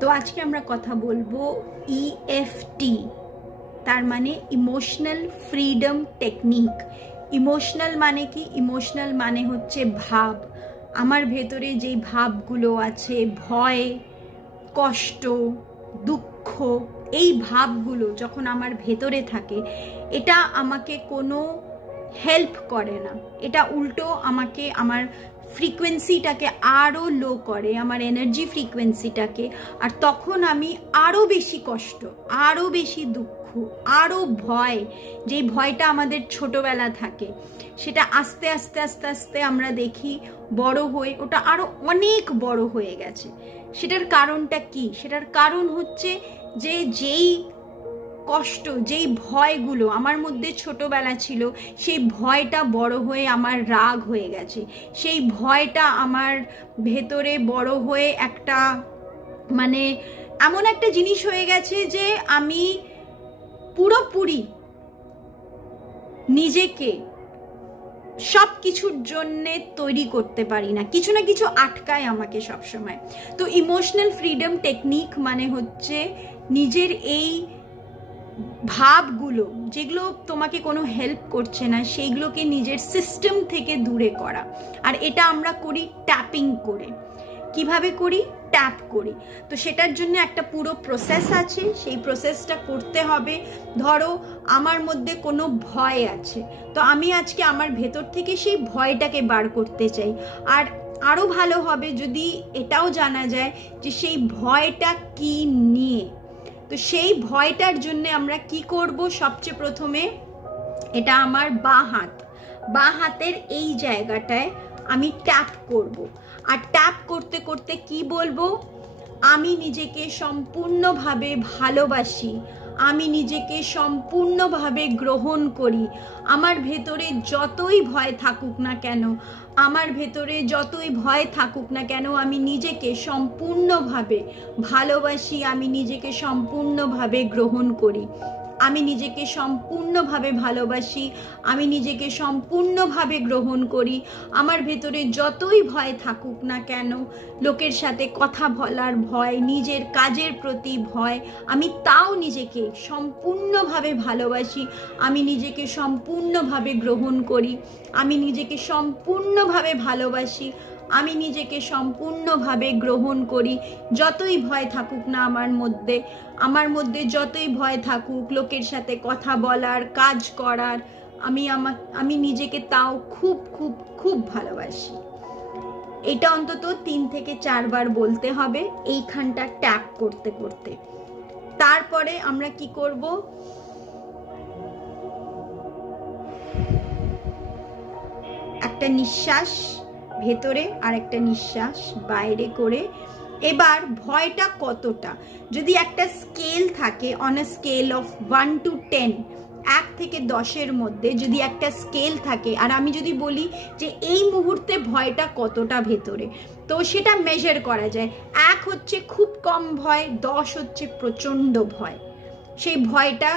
তো আজকে আমরা কথা বলবো ইএফটি, তার মানে ইমোশনাল ফ্রিডম টেকনিক। ইমোশনাল মানে কি? ইমোশনাল মানে হচ্ছে ভাব। আমার ভেতরে যেই ভাবগুলো আছে, ভয়, কষ্ট, দুঃখ, এই ভাবগুলো যখন আমার ভেতরে থাকে, এটা আমাকে কোনো হেল্প করে না, এটা উল্টো আমাকে আমার ফ্রিকোয়েন্সিটাকে আরও লো করে, আমার এনার্জি ফ্রিকোয়েন্সিটাকে। আর তখন আমি আরও বেশি কষ্ট, আরও বেশি দুঃখ, আরও ভয়, যেই ভয়টা আমাদের ছোটবেলা থাকে, সেটা আস্তে আস্তে আস্তে আস্তে আমরা দেখি বড় হয়ে ওটা আরও অনেক বড় হয়ে গেছে। সেটার কারণটা কি? সেটার কারণ হচ্ছে যে যেই কষ্ট, যেই ভয়গুলো আমার মধ্যে ছোটবেলা ছিল, সেই ভয়টা বড় হয়ে আমার রাগ হয়ে গেছে। সেই ভয়টা আমার ভেতরে বড় হয়ে একটা মানে এমন একটা জিনিস হয়ে গেছে যে আমি পুরোপুরি নিজেকে সব কিছুর জন্যে তৈরি করতে পারি না, কিছু না কিছু আটকায় আমাকে সবসময়। তো ইমোশনাল ফ্রিডম টেকনিক মানে হচ্ছে নিজের এই ভাবগুলো, যেগুলো তোমাকে কোনো হেল্প করছে না, সেইগুলোকে নিজের সিস্টেম থেকে দূরে করা। আর এটা আমরা করি ট্যাপিং করে। কিভাবে করি? ট্যাপ করি। তো সেটার জন্য একটা পুরো প্রসেস আছে, সেই প্রসেসটা করতে হবে। ধরো আমার মধ্যে কোনো ভয় আছে, তো আমি আজকে আমার ভেতর থেকে সেই ভয়টাকে বার করতে চাই। আর আরও ভালো হবে যদি এটাও জানা যায় যে সেই ভয়টা কি নিয়ে। তো সেই ভয়টার জন্য আমরা কি করব? সবচেয়ে প্রথমে এটা আমার বাঁ হাতের এই জায়গাটায় আমি ট্যাপ করব। আর ট্যাপ করতে করতে কি বলবো? আমি নিজেকে সম্পূর্ণভাবে ভালোবাসি, আমি নিজেকে সম্পূর্ণভাবে গ্রহণ করি। আমার ভেতরে যতই ভয় থাকুক না কেন, আমার ভেতরে যতই ভয় থাকুক না কেন, আমি নিজেকে সম্পূর্ণভাবে ভালোবাসি, আমি নিজেকে সম্পূর্ণভাবে গ্রহণ করি। আমি নিজেকে সম্পূর্ণভাবে ভালোবাসি, আমি নিজেকে সম্পূর্ণভাবে গ্রহণ করি। আমার ভেতরে যতই ভয় থাকুক না কেন, লোকের সাথে কথা বলার ভয়, নিজের কাজের প্রতি ভয়, আমি তাও নিজেকে সম্পূর্ণভাবে ভালোবাসি, আমি নিজেকে সম্পূর্ণভাবে গ্রহণ করি, আমি নিজেকে সম্পূর্ণভাবে ভালোবাসি, আমি নিজেকে সম্পূর্ণভাবে গ্রহণ করি। যতই ভয় থাকুক না আমার মধ্যে যতই ভয় থাকুক লোকের সাথে কথা বলার, কাজ করার, আমি নিজেকে তাও খুব খুব খুব ভালোবাসি। এটা অন্তত 3 থেকে 4 বার বলতে হবে এইখানটা ট্যাপ করতে করতে। তারপরে আমরা কি করব? একটা নিঃশ্বাস ভেতরে আর একটা নিঃশ্বাস বাইরে করে এবার ভয়টা কতটা, যদি একটা স্কেল থাকে, on a scale of 1 to 10, 1 থেকে 10-এর মধ্যে যদি একটা স্কেল থাকে, আর আমি যদি বলি যে এই মুহূর্তে ভয়টা কতটা ভেতরে, তো সেটা মেজার করা যায়। 1 হচ্ছে খুব কম ভয়, 10 হচ্ছে প্রচণ্ড ভয়। সেই ভয়টা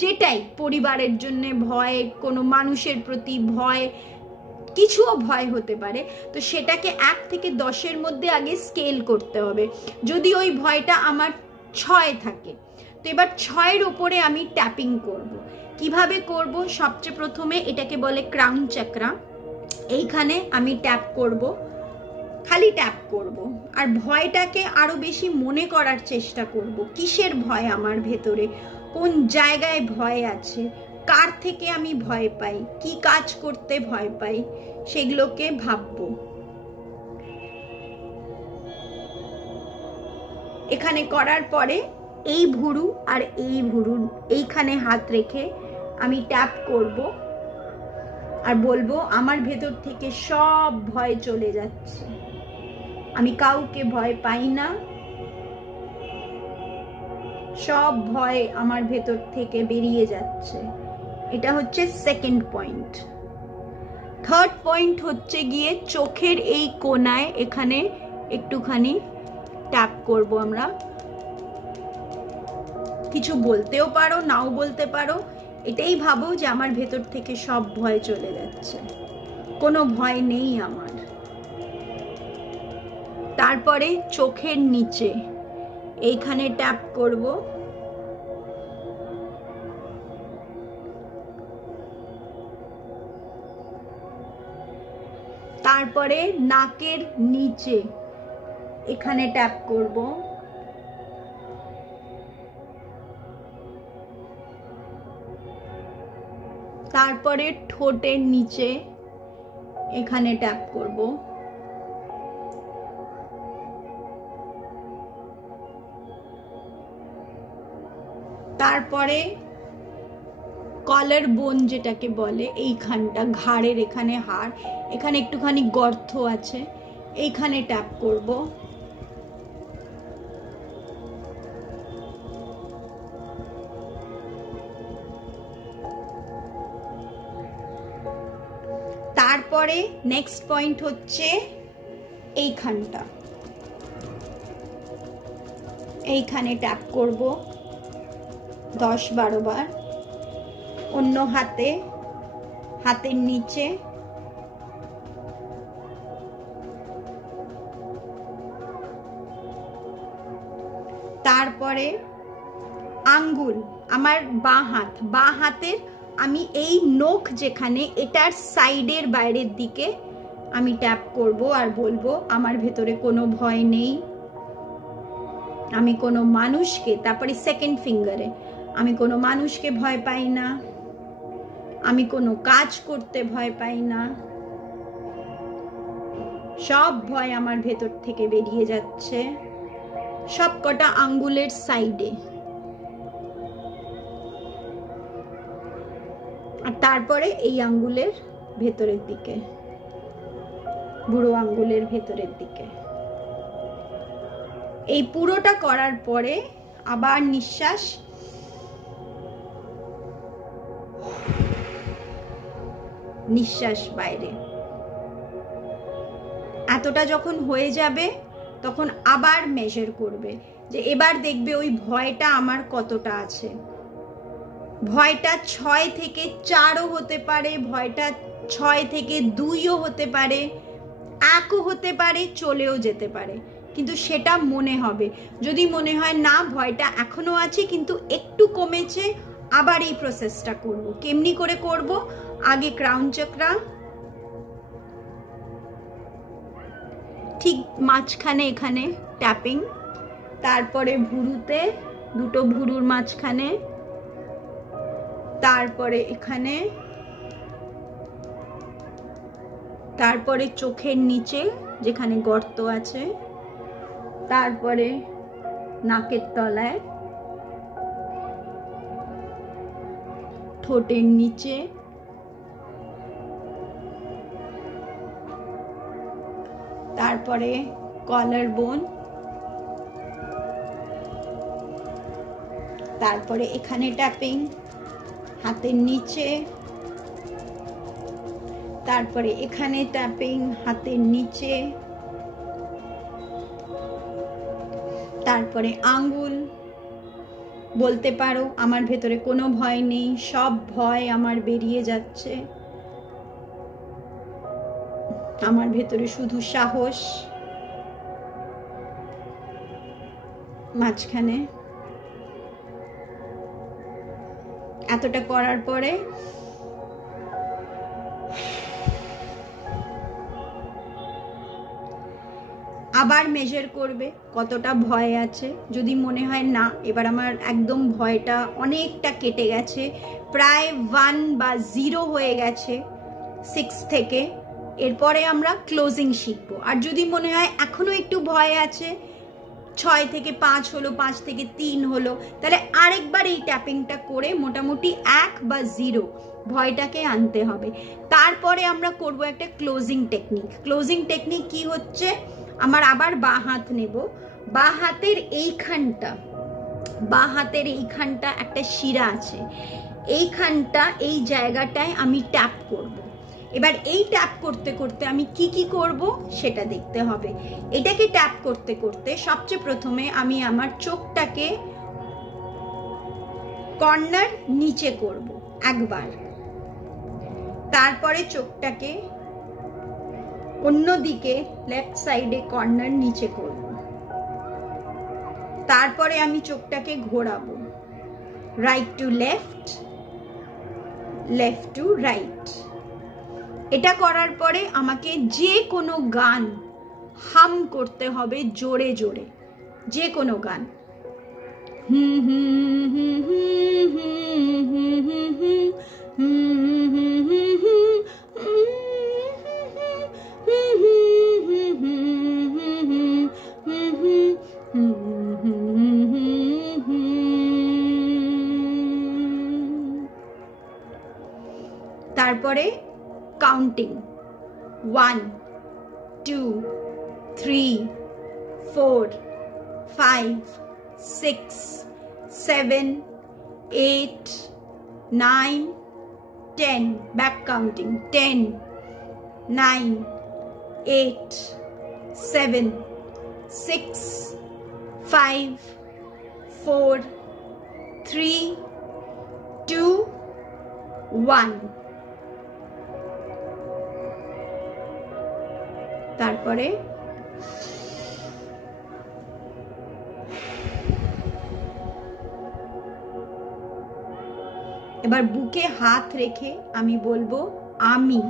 যেটাই, পরিবারের জন্য ভয়, কোনো মানুষের প্রতি ভয়, কিছুও ভয় হতে পারে, তো সেটাকে 1 থেকে 10-এর মধ্যে আগে স্কেল করতে হবে। যদি ওই ভয়টা আমার 6 থাকে, তো এবার 6-এর ওপরে আমি ট্যাপিং করব। কিভাবে করব? সবচেয়ে প্রথমে এটাকে বলে ক্রাউন চাকরা। এইখানে আমি ট্যাপ করব, খালি ট্যাপ করব। আর ভয়টাকে আরো বেশি মনে করার চেষ্টা করব। কিসের ভয় আমার ভেতরে, কোন জায়গায় ভয় আছে, কার থেকে আমি ভয় পাই, কি কাজ করতে ভয় পাই, সেগুলোকে ভাববো। এখানে করার পরে এই ভুরু আর এই ভুরু এইখানে হাত রেখে আমি ট্যাপ করব আর বলবো আমার ভেতর থেকে সব ভয় চলে যাচ্ছে, আমি কাউকে ভয় পাই না, সব ভয় আমার ভেতর থেকে বেরিয়ে যাচ্ছে। এটা হচ্ছে সেকেন্ড পয়েন্ট। থার্ড পয়েন্ট হচ্ছে গিয়ে চোখের এই কোনায়, এখানে একটুখানি ট্যাপ করব আমরা। কিছু বলতেও পারো, নাও বলতে পারো, এটাই ভাবো যে আমার ভেতর থেকে সব ভয় চলে যাচ্ছে, কোনো ভয় নেই আমার। তারপরে চোখের নিচে এইখানে ট্যাপ করব, তারপরে নাকের নিচে এখানে ট্যাপ করব, তারপরে ঠোঁটের নিচে এখানে ট্যাপ করব, তারপরে কলার বোন যেটাকে বলে এইখানটা, ঘাড়ের এখানে হাড়, এখানে একটুখানি গর্ত আছে, এইখানে ট্যাপ করব, তারপরে নেক্সট পয়েন্ট হচ্ছে এইখানটা, এইখানে ট্যাপ করব 10-12 বার, অন্য হাতে হাতের নিচে, তারপরে আঙ্গুল, আমার বাঁ হাতের আমি এই নখ যেখানে এটার সাইডের বাইরের দিকে আমি ট্যাপ করব আর বলবো আমার ভেতরে কোনো ভয় নেই, আমি কোনো মানুষকে, তারপরে সেকেন্ড ফিঙ্গারে আমি কোনো মানুষকে ভয় পাই না, আমি কোনো কাজ করতে ভয় পাই না, সব ভয় আমার ভেতর থেকে বেরিয়ে যাচ্ছে, সব কটা আঙ্গুলের সাইডে। আর তারপরে এই আঙ্গুলের ভেতরের দিকে, বুড়ো আঙ্গুলের ভেতরের দিকে। এই পুরোটা করার পরে আবার নিঃশ্বাস, নিঃশ্বাস বাইরে। এতটা যখন হয়ে যাবে তখন আবার মেজার করবে, যে এবার দেখবে ওই ভয়টা আমার কতটা আছে। ভয়টা 6 থেকে 4ও হতে পারে, ভয়টা 6 থেকে 2ও হতে পারে, 1ও হতে পারে, চলেও যেতে পারে, কিন্তু সেটা মনে হবে। যদি মনে হয় না ভয়টা এখনো আছে কিন্তু একটু কমেছে, আবার এই প্রসেসটা করব। কেমনি করে করব? আগে ক্রাউন চক্রা, ঠিক মাঝখানে এখানে ট্যাপিং, তারপরে ভুরুতে, দুটো ভুরুর মাঝখানে, তারপরে এখানে, তারপরে চোখের নিচে যেখানে গর্ত আছে, তারপরে নাকের তলায়, ঠোঁটের নিচে, তারপরে কলার বোন, তারপরে এখানে ট্যাপিং হাতের নিচে, তারপরে এখানে ট্যাপিং হাতের নিচে, তারপরে আঙ্গুল। বলতে পারো আমার ভেতরে কোনো ভয় নেই, সব ভয় আমার বেরিয়ে যাচ্ছে, আমার ভেতরে শুধু সাহস। মাঝখানে এতটা করার পরে আবার মেজার করবে কতটা ভয় আছে। যদি মনে হয় না এবার আমার একদম ভয়টা অনেকটা কেটে গেছে, প্রায় 1 বা 0 হয়ে গেছে 6 থেকে, এরপরে আমরা ক্লোজিং শিখবো। আর যদি মনে হয় এখনো একটু ভয় আছে, 6 থেকে 5 হলো, 5 থেকে 3 হলো, তাহলে আরেকবার এই ট্যাপিংটা করে মোটামুটি 1 বা 0 ভয়টাকে আনতে হবে। তারপরে আমরা করব একটা ক্লোজিং টেকনিক। ক্লোজিং টেকনিক কি হচ্ছে, আমার আবার বাঁ হাত নেব, বাঁ হাতের এইখানটা একটা শিরা আছে, এইখানটা, এই জায়গাটায় আমি ট্যাপ করব। এবার এই ট্যাপ করতে করতে আমি কি কি করব সেটা দেখতে হবে। এটাকে ট্যাপ করতে করতে সবচেয়ে প্রথমে আমি আমার চোখটাকে কর্নার নিচে করব একবার, তারপরে চোখটাকে অন্যদিকে লেফট সাইডে কর্নার নিচে করব। তারপরে আমি চোখটাকে ঘোরাবো, right to left, left to right. এটা করার পরে আমাকে যে কোনো গান হাম করতে হবে জোরে জোরে, যে কোনো গান। তারপরে কাউন্টিং 1 2 3 4 5 6 7 8 9 10, back counting 10 9 8 7 6 5 4 3 2 1। তারপরে এবার বুকে হাত রেখে আমি বলবো আমি,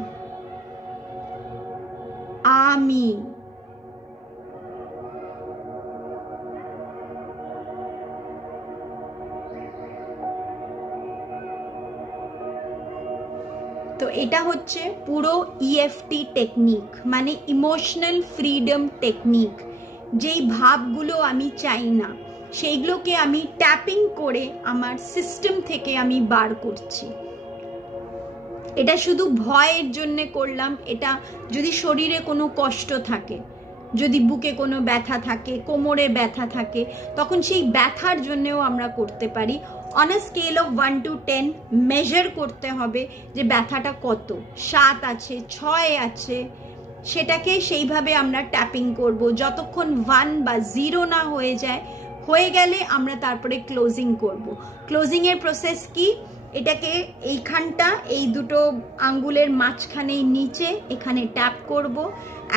আমি। তো এটা হচ্ছে পুরো ইএফটি টেকনিক, মানে ইমোশনাল ফ্রিডম টেকনিক। যেই ভাবগুলো আমি চাই না সেইগুলোকে আমি ট্যাপিং করে আমার সিস্টেম থেকে আমি বার করছি। এটা শুধু ভয়ের জন্য করলাম। এটা যদি শরীরে কোনো কষ্ট থাকে, যদি বুকে কোনো ব্যথা থাকে, কোমরে ব্যথা থাকে, তখন সেই ব্যথার জন্যও আমরা করতে পারি। On a scale of 1 to 10 measure করতে হবে যে ব্যথাটা কত, 7 আছে, 6 আছে, সেটাকে সেইভাবে আমরা ট্যাপিং করব যতক্ষণ 1 বা 0 না হয়ে যায়। হয়ে গেলে আমরা তারপরে ক্লোজিং করব। ক্লোজিং এর প্রসেস কি? এটাকে এইখানটা, এই দুটো আঙ্গুলের মাঝখানে নিচে এখানে ট্যাপ করব।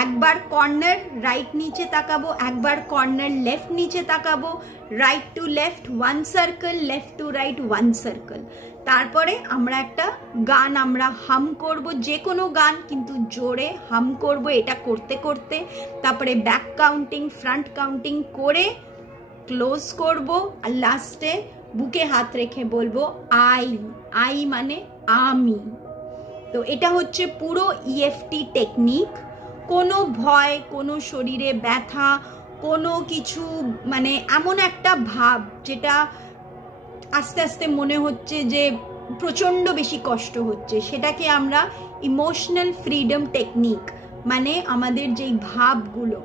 একবার কর্নার রাইট নিচে তাকাবো, একবার কর্নার লেফট নিচে তাকাবো। Right to left 1 circle, left to right 1 circle. তারপরে আমরা একটা গান আমরা হাম করব, যে কোনো গান কিন্তু জোরে হাম করব। এটা করতে করতে তারপরে ব্যাক কাউন্টিং, ফ্রন্ট কাউন্টিং করে ক্লোজ করব। আর লাস্টে বুকে হাত রেখে বলবো আই, আই মানে আমি। তো এটা হচ্ছে পুরো ইএফটি টেকনিক। কোনো ভয়, কোনো শরীরে ব্যথা, কোনো কিছু, মানে এমন একটা ভাব যেটা আস্তে আস্তে মনে হচ্ছে যে প্রচণ্ড বেশি কষ্ট হচ্ছে, সেটাকে আমরা ইমোশনাল ফ্রিডম টেকনিক, মানে আমাদের যেই ভাবগুলো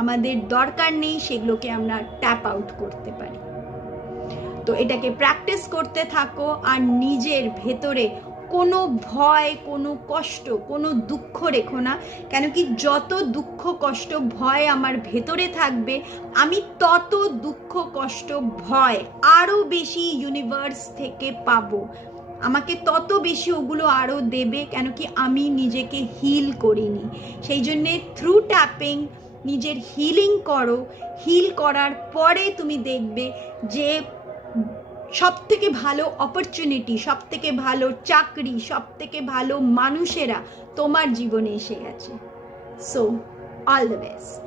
আমাদের দরকার নেই সেগুলোকে আমরা ট্যাপ আউট করতে পারি। তো এটাকে প্র্যাকটিস করতে থাকো। আর নিজের ভেতরে কোনো ভয়, কোনো কষ্ট, কোনো দুঃখ রেখো না। কেন কি যত দুঃখ কষ্ট ভয় আমার ভেতরে থাকবে, আমি তত দুঃখ কষ্ট ভয় আরো বেশি ইউনিভার্স থেকে পাবো। আমাকে তত বেশি ওগুলো আরো দেবে, কেন কি আমি নিজেকে হিল করিনি। সেই জন্যে থ্রু ট্যাপিং নিজের হিলিং করো। হিল করার পরে তুমি দেখবে যে সব থেকে ভালো অপরচুনিটি, সব থেকে ভালো চাকরি, সব থেকে ভালো মানুষেরা তোমার জীবনে এসে গেছে। So all the best.